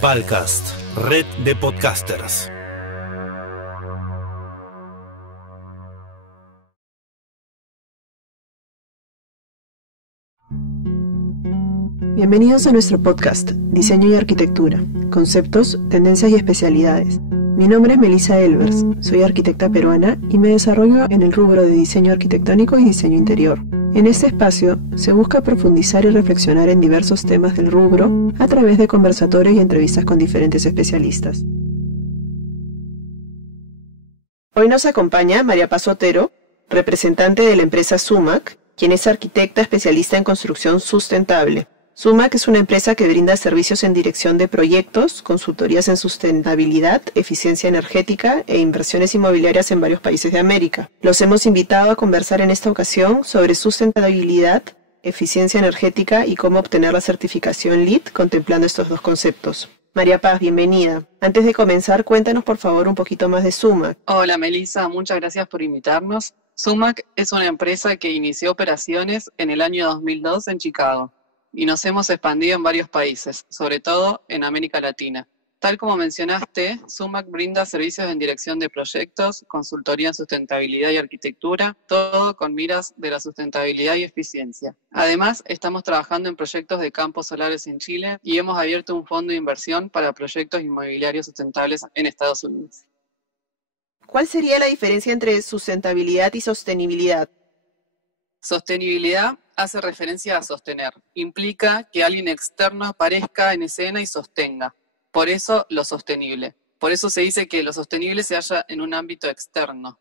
Parcast, red de podcasters. Bienvenidos a nuestro podcast, Diseño y Arquitectura, Conceptos, Tendencias y Especialidades. Mi nombre es Melissa Elvers, soy arquitecta peruana y me desarrollo en el rubro de diseño arquitectónico y diseño interior. En este espacio se busca profundizar y reflexionar en diversos temas del rubro a través de conversatorios y entrevistas con diferentes especialistas. Hoy nos acompaña María Paz Otero, representante de la empresa Sumac, quien es arquitecta especialista en construcción sustentable. Sumac es una empresa que brinda servicios en dirección de proyectos, consultorías en sustentabilidad, eficiencia energética e inversiones inmobiliarias en varios países de América. Los hemos invitado a conversar en esta ocasión sobre sustentabilidad, eficiencia energética y cómo obtener la certificación LEED contemplando estos dos conceptos. María Paz, bienvenida. Antes de comenzar, cuéntanos por favor un poquito más de Sumac. Hola Melissa, muchas gracias por invitarnos. Sumac es una empresa que inició operaciones en el año 2002 en Chicago. Y nos hemos expandido en varios países, sobre todo en América Latina. Tal como mencionaste, Sumac brinda servicios en dirección de proyectos, consultoría en sustentabilidad y arquitectura, todo con miras de la sustentabilidad y eficiencia. Además, estamos trabajando en proyectos de campos solares en Chile y hemos abierto un fondo de inversión para proyectos inmobiliarios sustentables en Estados Unidos. ¿Cuál sería la diferencia entre sustentabilidad y sostenibilidad? Sostenibilidad hace referencia a sostener. Implica que alguien externo aparezca en escena y sostenga. Por eso lo sostenible. Por eso se dice que lo sostenible se halla en un ámbito externo.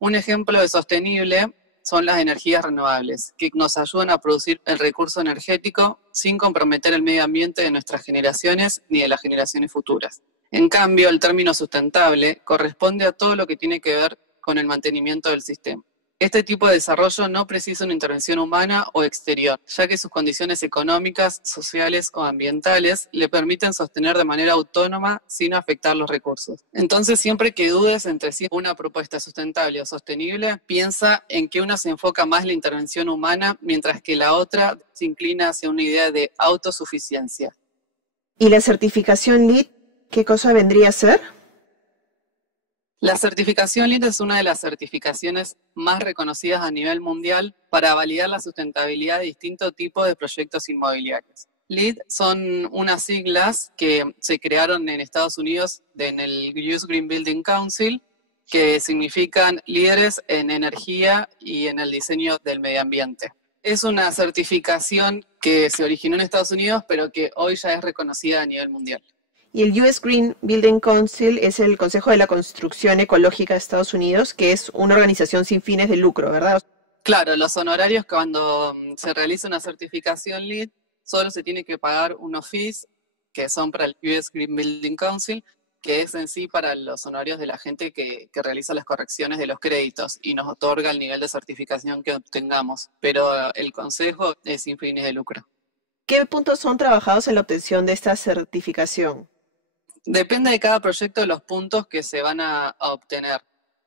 Un ejemplo de sostenible son las energías renovables, que nos ayudan a producir el recurso energético sin comprometer el medio ambiente de nuestras generaciones ni de las generaciones futuras. En cambio, el término sustentable corresponde a todo lo que tiene que ver con el mantenimiento del sistema. Este tipo de desarrollo no precisa una intervención humana o exterior, ya que sus condiciones económicas, sociales o ambientales le permiten sostener de manera autónoma sin afectar los recursos. Entonces, siempre que dudes entre si una propuesta es sustentable o sostenible, piensa en que una se enfoca más en la intervención humana, mientras que la otra se inclina hacia una idea de autosuficiencia. ¿Y la certificación LEED, qué cosa vendría a ser? La certificación LEED es una de las certificaciones más reconocidas a nivel mundial para validar la sustentabilidad de distintos tipos de proyectos inmobiliarios. LEED son unas siglas que se crearon en Estados Unidos en el US Green Building Council, que significan líderes en energía y en el diseño del medio ambiente. Es una certificación que se originó en Estados Unidos, pero que hoy ya es reconocida a nivel mundial. Y el US Green Building Council es el Consejo de la Construcción Ecológica de Estados Unidos, que es una organización sin fines de lucro, ¿verdad? Claro, los honorarios cuando se realiza una certificación LEED, solo se tiene que pagar unos fees, que son para el US Green Building Council, que es en sí para los honorarios de la gente que realiza las correcciones de los créditos y nos otorga el nivel de certificación que obtengamos. Pero el consejo es sin fines de lucro. ¿Qué puntos son trabajados en la obtención de esta certificación? Depende de cada proyecto los puntos que se van a obtener.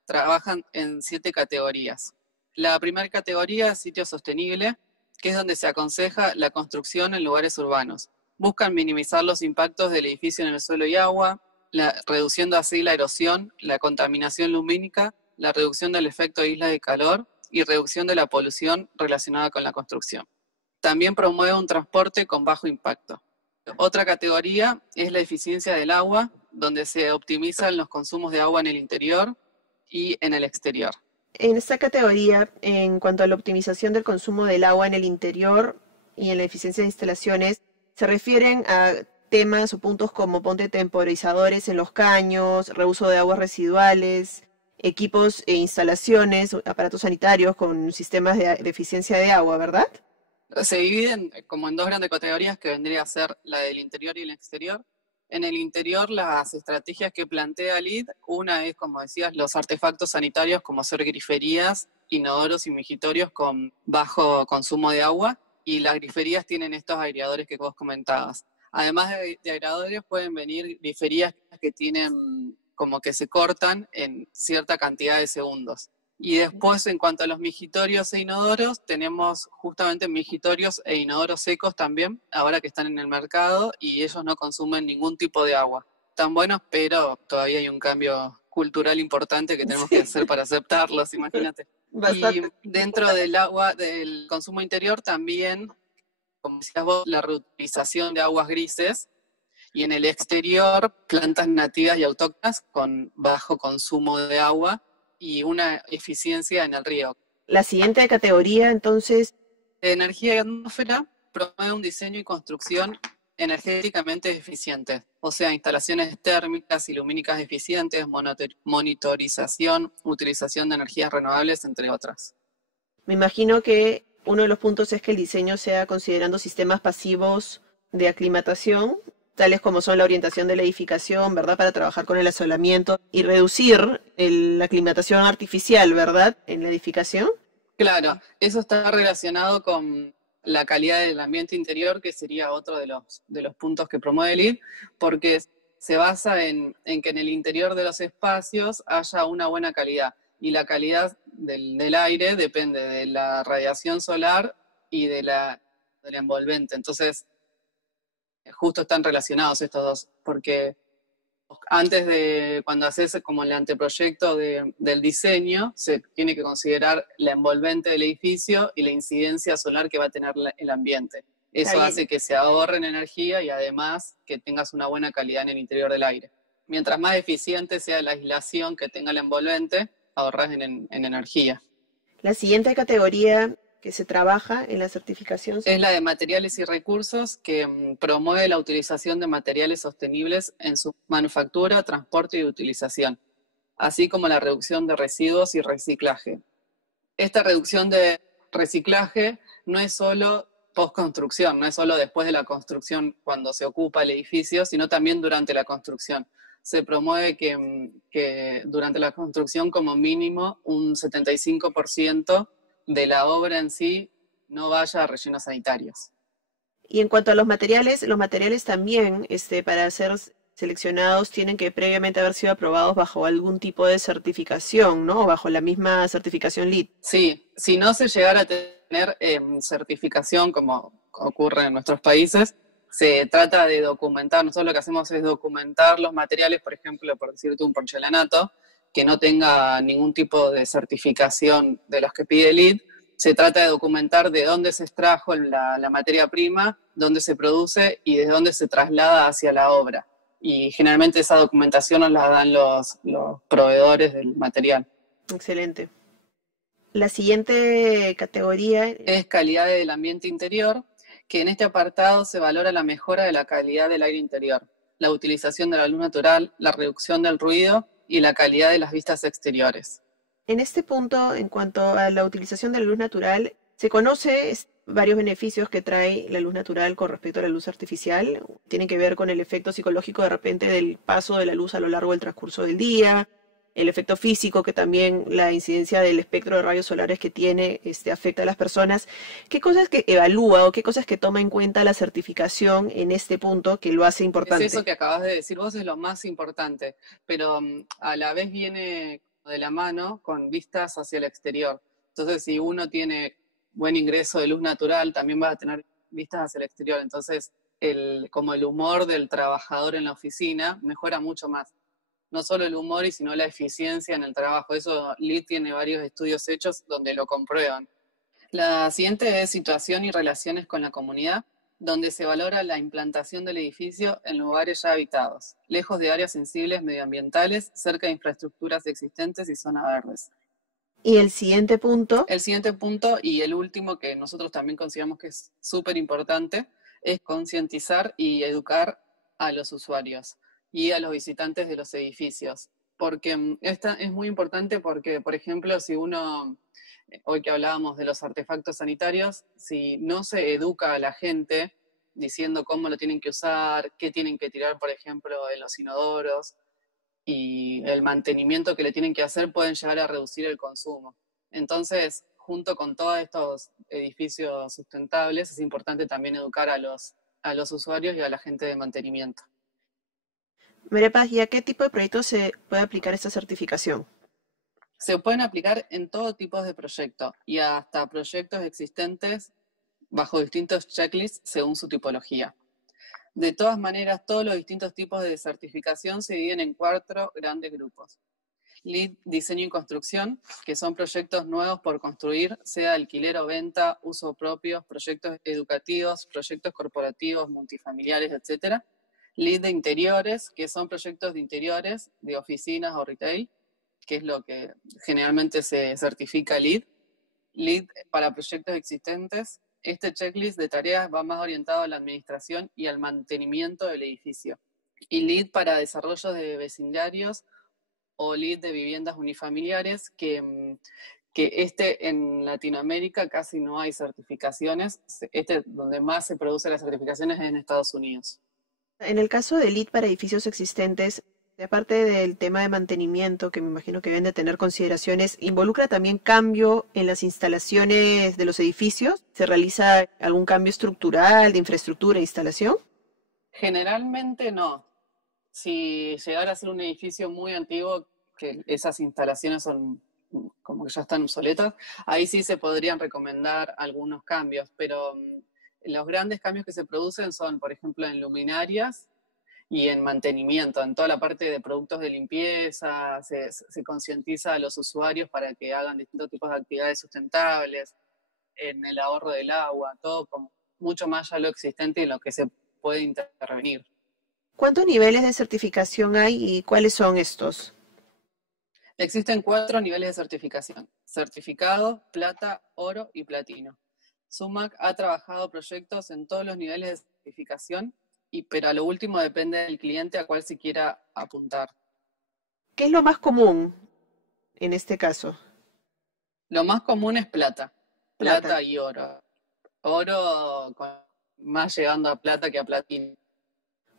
Trabajan en 7 categorías. La primera categoría es sitio sostenible, que es donde se aconseja la construcción en lugares urbanos. Buscan minimizar los impactos del edificio en el suelo y agua, reduciendo así la erosión, la contaminación lumínica, la reducción del efecto de isla de calor y reducción de la polución relacionada con la construcción. También promueve un transporte con bajo impacto. Otra categoría es la eficiencia del agua, donde se optimizan los consumos de agua en el interior y en el exterior. En esta categoría, en cuanto a la optimización del consumo del agua en el interior y en la eficiencia de instalaciones, se refieren a temas o puntos como ponte temporizadores en los caños, reuso de aguas residuales, equipos e instalaciones, aparatos sanitarios con sistemas de eficiencia de agua, ¿verdad? Se dividen como en 2 grandes categorías, que vendría a ser la del interior y el exterior. En el interior, las estrategias que plantea LEED, una es, como decías, los artefactos sanitarios, como ser griferías, inodoros y mijitorios con bajo consumo de agua, y las griferías tienen estos aireadores que vos comentabas. Además de aireadores, pueden venir griferías que tienen como que se cortan en cierta cantidad de segundos. Y después, en cuanto a los migitorios e inodoros, tenemos justamente migitorios e inodoros secos también, ahora que están en el mercado, y ellos no consumen ningún tipo de agua. Están buenos, pero todavía hay un cambio cultural importante que tenemos que hacer para aceptarlos, imagínate. Bastante. Y dentro del agua, del consumo interior, también, como decías vos, la reutilización de aguas grises, y en el exterior, plantas nativas y autóctonas con bajo consumo de agua y una eficiencia en el riego. La siguiente categoría, entonces, Energía y atmósfera promueve un diseño y construcción energéticamente eficientes, o sea, instalaciones térmicas y lumínicas eficientes, monitorización, utilización de energías renovables, entre otras. me imagino que uno de los puntos es que el diseño sea considerando sistemas pasivos de aclimatación, tales como son la orientación de la edificación, ¿verdad? Para trabajar con el asolamiento y reducir la aclimatación artificial, ¿verdad? En la edificación. Claro, eso está relacionado con la calidad del ambiente interior, que sería otro de los puntos que promueve el LEED, porque se basa en que en el interior de los espacios haya una buena calidad. Y la calidad del aire depende de la radiación solar y de la envolvente. Entonces, justo están relacionados estos dos, porque antes de, cuando haces como el anteproyecto del diseño, se tiene que considerar la envolvente del edificio y la incidencia solar que va a tener el ambiente. Eso hace que se ahorren energía y además que tengas una buena calidad en el interior del aire. Mientras más eficiente sea la aislación que tenga la envolvente, ahorras en energía. La siguiente categoría que se trabaja en la certificación es la de materiales y recursos, que promueve la utilización de materiales sostenibles en su manufactura, transporte y utilización, así como la reducción de residuos y reciclaje. Esta reducción de reciclaje no es solo postconstrucción, no es solo después de la construcción cuando se ocupa el edificio, sino también durante la construcción. Se promueve que durante la construcción como mínimo un 75% de la obra en sí no vaya a rellenos sanitarios. Y en cuanto a los materiales también, para ser seleccionados tienen que previamente haber sido aprobados bajo algún tipo de certificación, ¿no? Bajo la misma certificación LEED. Sí, si no se llegara a tener certificación, como ocurre en nuestros países, se trata de documentar. Nosotros lo que hacemos es documentar los materiales, por ejemplo, por decirte un porcelanato, que no tenga ningún tipo de certificación de los que pide LEED. Se trata de documentar de dónde se extrajo la materia prima, dónde se produce y de dónde se traslada hacia la obra. Y generalmente esa documentación nos la dan los proveedores del material. Excelente. La siguiente categoría es calidad del ambiente interior, que en este apartado se valora la mejora de la calidad del aire interior, la utilización de la luz natural, la reducción del ruido y la calidad de las vistas exteriores. En este punto, en cuanto a la utilización de la luz natural, se conoce varios beneficios que trae la luz natural con respecto a la luz artificial. Tienen que ver con el efecto psicológico de repente del paso de la luz a lo largo del transcurso del día, el efecto físico que también la incidencia del espectro de rayos solares que tiene afecta a las personas. ¿Qué cosas que evalúa o qué cosas que toma en cuenta la certificación en este punto que lo hace importante? Es eso que acabas de decir vos, es lo más importante, pero a la vez viene de la mano con vistas hacia el exterior. Entonces, si uno tiene buen ingreso de luz natural, también va a tener vistas hacia el exterior. Entonces, como el humor del trabajador en la oficina mejora mucho más. No solo el humor, sino la eficiencia en el trabajo. Eso LEED tiene varios estudios hechos donde lo comprueban. La siguiente es situación y relaciones con la comunidad, donde se valora la implantación del edificio en lugares ya habitados, lejos de áreas sensibles medioambientales, cerca de infraestructuras existentes y zonas verdes. ¿Y el siguiente punto? El siguiente punto, y el último que nosotros también consideramos que es súper importante, es concientizar y educar a los usuarios y a los visitantes de los edificios. Porque esta es muy importante porque, por ejemplo, si uno, hoy que hablábamos de los artefactos sanitarios, si no se educa a la gente diciendo cómo lo tienen que usar, qué tienen que tirar, por ejemplo, en los inodoros, y el mantenimiento que le tienen que hacer, pueden llegar a reducir el consumo. Entonces, junto con todos estos edificios sustentables, es importante también educar a los usuarios y a la gente de mantenimiento. María Paz, ¿y a qué tipo de proyectos se puede aplicar esta certificación? Se pueden aplicar en todo tipo de proyectos y hasta proyectos existentes bajo distintos checklists según su tipología. De todas maneras, todos los distintos tipos de certificación se dividen en 4 grandes grupos. LEED, diseño y construcción, que son proyectos nuevos por construir, sea alquiler o venta, uso propio, proyectos educativos, proyectos corporativos, multifamiliares, etc. LEED de interiores, que son proyectos de interiores, de oficinas o retail, que es lo que generalmente se certifica LEED. LEED para proyectos existentes. Este checklist de tareas va más orientado a la administración y al mantenimiento del edificio. Y LEED para desarrollo de vecindarios o LEED de viviendas unifamiliares, que en Latinoamérica casi no hay certificaciones. Donde más se produce las certificaciones es en Estados Unidos. En el caso de LEED para edificios existentes, aparte del tema de mantenimiento, que me imagino que deben de tener consideraciones, ¿involucra también cambio en las instalaciones de los edificios? ¿Se realiza algún cambio estructural, de infraestructura e instalación? Generalmente no. Si llegara a ser un edificio muy antiguo, que esas instalaciones son como que ya están obsoletas, ahí sí se podrían recomendar algunos cambios, pero los grandes cambios que se producen son, por ejemplo, en luminarias y en mantenimiento, en toda la parte de productos de limpieza, se concientiza a los usuarios para que hagan distintos tipos de actividades sustentables, en el ahorro del agua, todo como mucho más ya lo existente y en lo que se puede intervenir. ¿Cuántos niveles de certificación hay y cuáles son estos? Existen 4 niveles de certificación: certificado, plata, oro y platino. SUMAC ha trabajado proyectos en todos los niveles de certificación, pero a lo último depende del cliente a cuál se quiera apuntar. ¿Qué es lo más común en este caso? Lo más común es plata y oro. Oro más llegando a plata que a platino.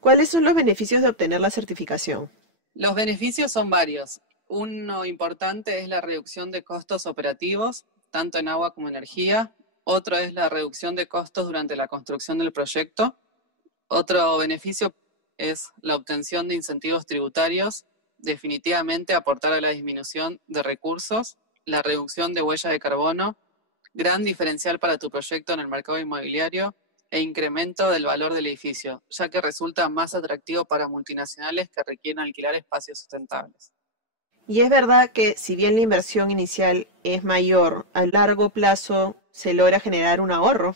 ¿Cuáles son los beneficios de obtener la certificación? Los beneficios son varios. Uno importante es la reducción de costos operativos, tanto en agua como energía. Otro es la reducción de costos durante la construcción del proyecto. Otro beneficio es la obtención de incentivos tributarios, definitivamente aportar a la disminución de recursos, la reducción de huella de carbono, gran diferencial para tu proyecto en el mercado inmobiliario e incremento del valor del edificio, ya que resulta más atractivo para multinacionales que requieren alquilar espacios sustentables. Y es verdad que si bien la inversión inicial es mayor, a largo plazo se logra generar un ahorro.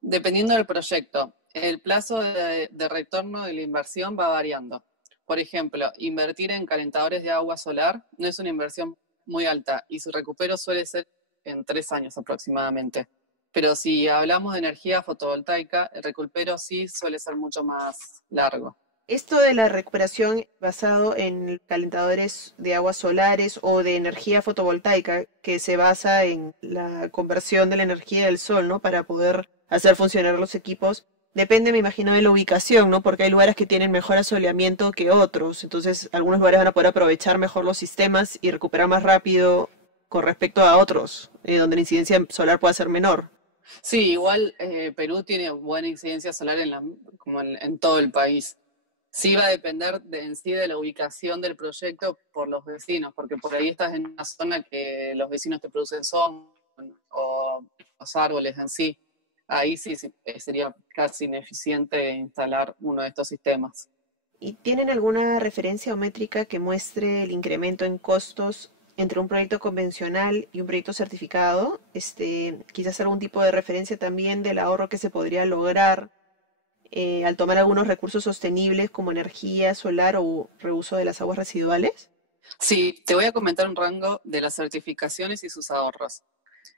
Dependiendo del proyecto, el plazo de retorno de la inversión va variando. Por ejemplo, invertir en calentadores de agua solar no es una inversión muy alta y su recupero suele ser en 3 años aproximadamente. Pero si hablamos de energía fotovoltaica, el recupero sí suele ser mucho más largo. Esto de la recuperación basado en calentadores de aguas solares o de energía fotovoltaica, que se basa en la conversión de la energía del sol, ¿no? Para poder hacer funcionar los equipos, depende, me imagino, de la ubicación, ¿no? Porque hay lugares que tienen mejor asoleamiento que otros, entonces algunos lugares van a poder aprovechar mejor los sistemas y recuperar más rápido con respecto a otros, donde la incidencia solar pueda ser menor. Sí, igual Perú tiene buena incidencia solar como en todo el país. Sí va a depender en sí de la ubicación del proyecto por los vecinos, porque por ahí estás en una zona que los vecinos te producen sombra o los árboles en sí. Ahí sí sería casi ineficiente instalar uno de estos sistemas. ¿Y tienen alguna referencia o métrica que muestre el incremento en costos entre un proyecto convencional y un proyecto certificado? Quizás algún tipo de referencia también del ahorro que se podría lograr al tomar algunos recursos sostenibles como energía solar o reuso de las aguas residuales. Sí, te voy a comentar un rango de las certificaciones y sus ahorros.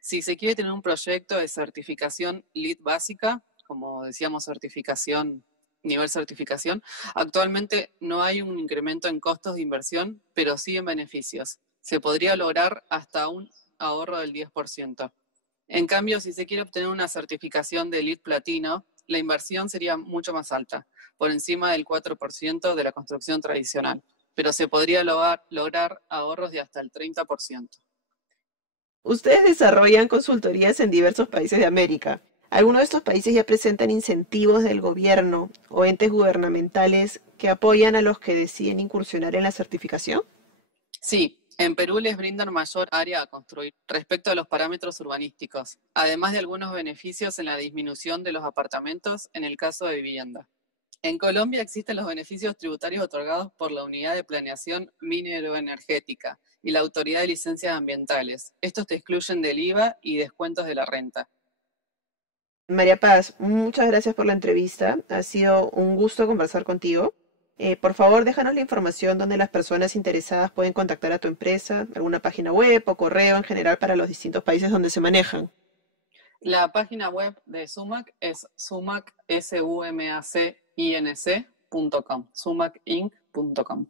Si se quiere tener un proyecto de certificación LEED básica, como decíamos, nivel certificación, actualmente no hay un incremento en costos de inversión, pero sí en beneficios. Se podría lograr hasta un ahorro del 10%. En cambio, si se quiere obtener una certificación de LEED platino, la inversión sería mucho más alta, por encima del 4% de la construcción tradicional, pero se podría lograr ahorros de hasta el 30%. Ustedes desarrollan consultorías en diversos países de América. ¿Algunos de estos países ya presentan incentivos del gobierno o entes gubernamentales que apoyan a los que deciden incursionar en la certificación? Sí, En Perú les brindan mayor área a construir respecto a los parámetros urbanísticos, además de algunos beneficios en la disminución de los apartamentos en el caso de vivienda. En Colombia existen los beneficios tributarios otorgados por la Unidad de Planeación Mineroenergética y la Autoridad de Licencias Ambientales. Estos te excluyen del IVA y descuentos de la renta. María Paz, muchas gracias por la entrevista. Ha sido un gusto conversar contigo. Por favor, déjanos la información donde las personas interesadas pueden contactar a tu empresa, alguna página web o correo en general para los distintos países donde se manejan. La página web de Sumac es sumacinc.com.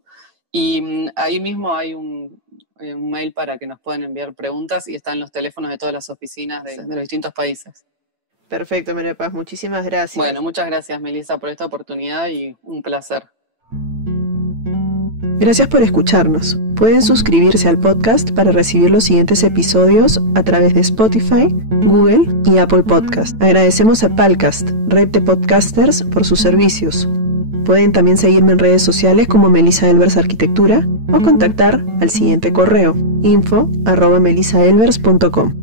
Y ahí mismo hay un mail para que nos puedan enviar preguntas y están los teléfonos de todas las oficinas de los distintos países. Perfecto, María Paz, muchísimas gracias. Bueno, muchas gracias, Melissa, por esta oportunidad y un placer. Gracias por escucharnos. Pueden suscribirse al podcast para recibir los siguientes episodios a través de Spotify, Google y Apple Podcast. Agradecemos a Palcast, red de podcasters, por sus servicios. Pueden también seguirme en redes sociales como Melissa Elvers Arquitectura o contactar al siguiente correo info@melissaelvers.com.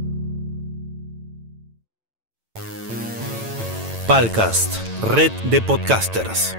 Palcast, red de podcasters.